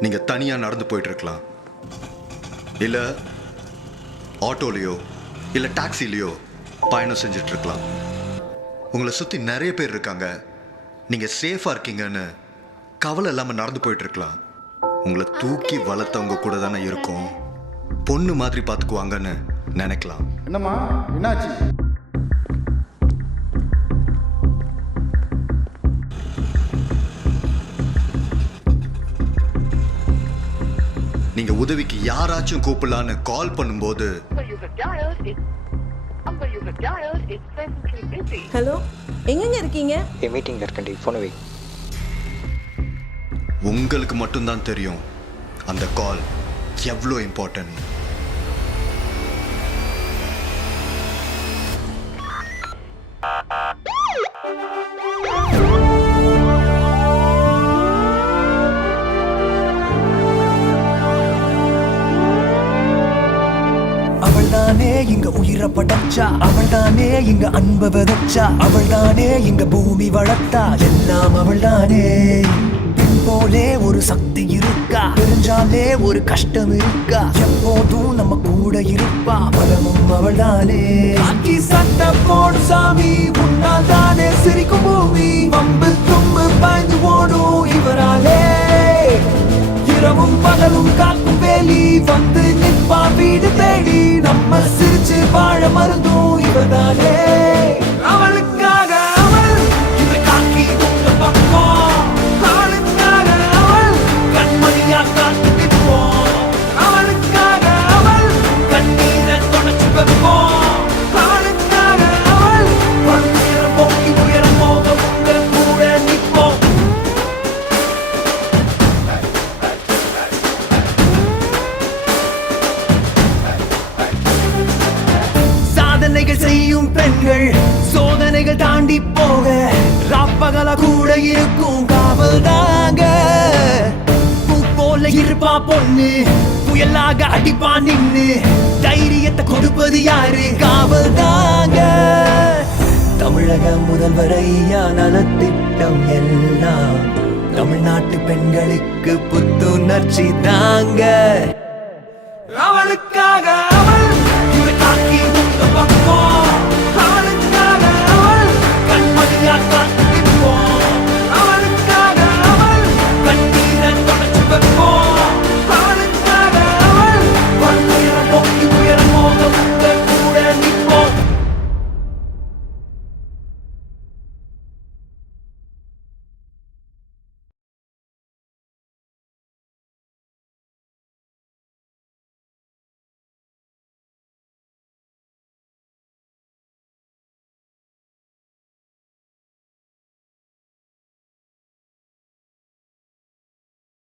நீங்க தனியா நடந்து போயிட்டு இருக்கலாம் இல்ல ஆட்டோலயோ இல்ல டாக்ஸிலயோ பயணம் செஞ்சுட்டு இருக்கலாம் உங்களை சுத்தி நிறைய பேர் இருக்காங்க. நீங்க சேஃபாக இருக்கீங்கன்னு கவலை இல்லாம நடந்து போயிட்டு இருக்கலாம் உங்களை தூக்கி வளர்த்தவங்க கூட தானே இருக்கும். பொண்ணு மாதிரி பார்த்துக்குவாங்கன்னு நினைக்கலாம். என்னம்மா என்னாச்சு? நீங்க உதவிக்கு யாராச்சும் கூப்பிடலான்னு கால் பண்ணும்போது. ஹலோ எங்கெங்க இருக்கீங்க? ஏ மீட்டிங்கில் இருக்கண்டி ஃபோனை வை. உங்களுக்கு மட்டும்தான் தெரியும். அந்த கால் எவ்வளோ இம்பார்ட்டன்ட் இங்க உயிரை படைச்சா. அவள் தானே இங்க அன்ப விதைச்சா. அவள் தானே இங்க பூமி வளர்த்தா. எல்லாம் அவள் தானே போலே ஒரு சக்தி இருக்கா. தெரிஞ்சாலே ஒரு கஷ்டம் இருக்கா. எப்போதும் நம்ம கூட இருப்பா. பலமும் அவள்தானே. அக்கி சட்ட போடு சாமி. உன்னால் தானே சிரிக்கும் பூமி. வம்பு தும்பு பாய்ந்து ஓடும் இவராலே. இரவும் பகலும் காக்கும் வேலி. வந்து நிற்பா வீடு தேடி. நம்ம சிரிச்சு வாழ மருந்தும் இவதானே. பெண்கள் சோதனைகள் தாண்டி போக ராப்பகல கூட இருக்கும் காவல் தாங்க. பூ போல இருப்பா பொண்ணு புயலாக அடிப்பா நின்னு தைரியத்தை கொடுப்பது யாரு? காவல் தாங்க. தமிழக முதல்வர் ஐயா நலத்திட்டம் எல்லாம் தமிழ்நாட்டு பெண்களுக்கு புத்துணர்ச்சி தாங்க. அவளுக்காக அவள்